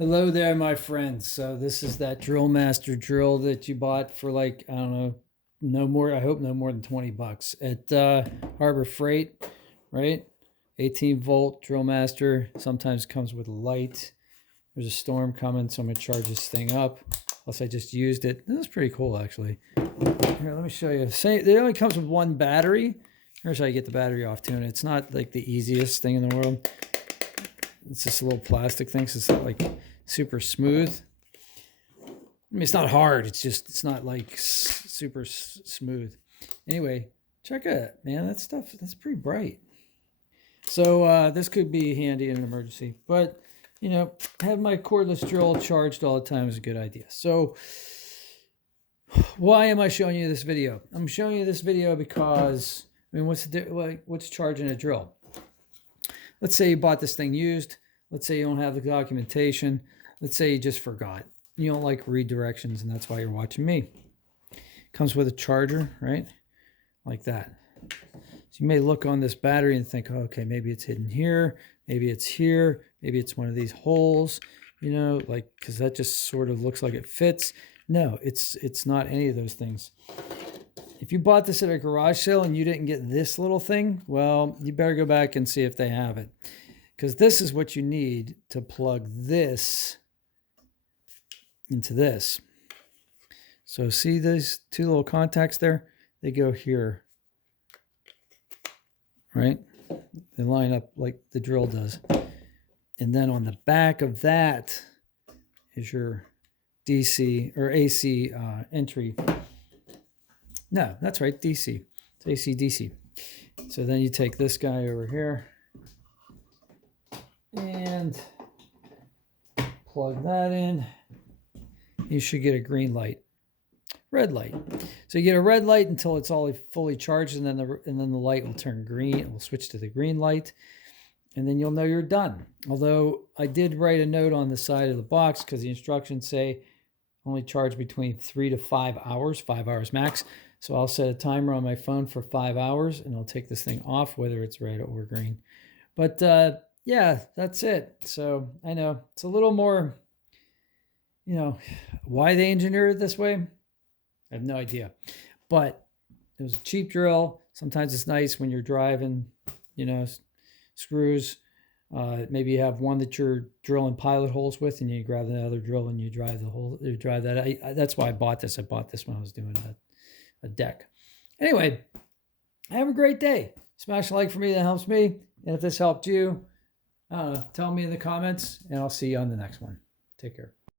Hello there, my friends. So this is that Drill Master drill that you bought for like, I don't know, no more, I hope no more than 20 bucks at Harbor Freight, right? 18-volt Drill Master. Sometimes comes with a light. There's a storm coming, so I'm gonna charge this thing up. Plus I just used it. This is pretty cool, actually. Here, let me show you. It only comes with one battery. Here's how you get the battery off too. And it's not like the easiest thing in the world. It's just a little plastic thing, so it's not like super smooth. I mean, it's not hard. It's not like super smooth. Anyway, check it, man. That stuff, that's pretty bright. So this could be handy in an emergency. But, you know, having my cordless drill charged all the time is a good idea. So why am I showing you this video? I'm showing you this video because, I mean, what's charging a drill? Let's say you bought this thing used. Let's say you don't have the documentation. Let's say you just forgot. You don't like read directions, and that's why you're watching me. Comes with a charger, right? Like that. So you may look on this battery and think, oh, okay, maybe it's hidden here. Maybe it's here. Maybe it's one of these holes, you know, like, because that just sort of looks like it fits. No, it's not any of those things. If you bought this at a garage sale and you didn't get this little thing, well, you better go back and see if they have it. Because this is what you need to plug this into this. So see these two little contacts there? They go here, right? They line up like the drill does. And then on the back of that is your DC or AC entry. No, that's right, DC. It's AC DC. So then you take this guy over here and plug that in. You should get a green light, red light. So you get a red light until it's all fully charged, and then the light will turn green. It will switch to the green light, and then you'll know you're done. Although I did write a note on the side of the box because the instructions say only charge between 3 to 5 hours, 5 hours max. So I'll set a timer on my phone for 5 hours, and I'll take this thing off, whether it's red or green. But yeah, that's it. So I know it's a little more, you know, why they engineered it this way, I have no idea. But it was a cheap drill. Sometimes it's nice when you're driving, you know, screws. Maybe you have one that you're drilling pilot holes with, and you grab the other drill and you drive the hole. You drive that. That's why I bought this. I bought this when I was doing a deck. Anyway, have a great day. Smash a like for me. That helps me. And if this helped you, tell me in the comments, and I'll see you on the next one. Take care.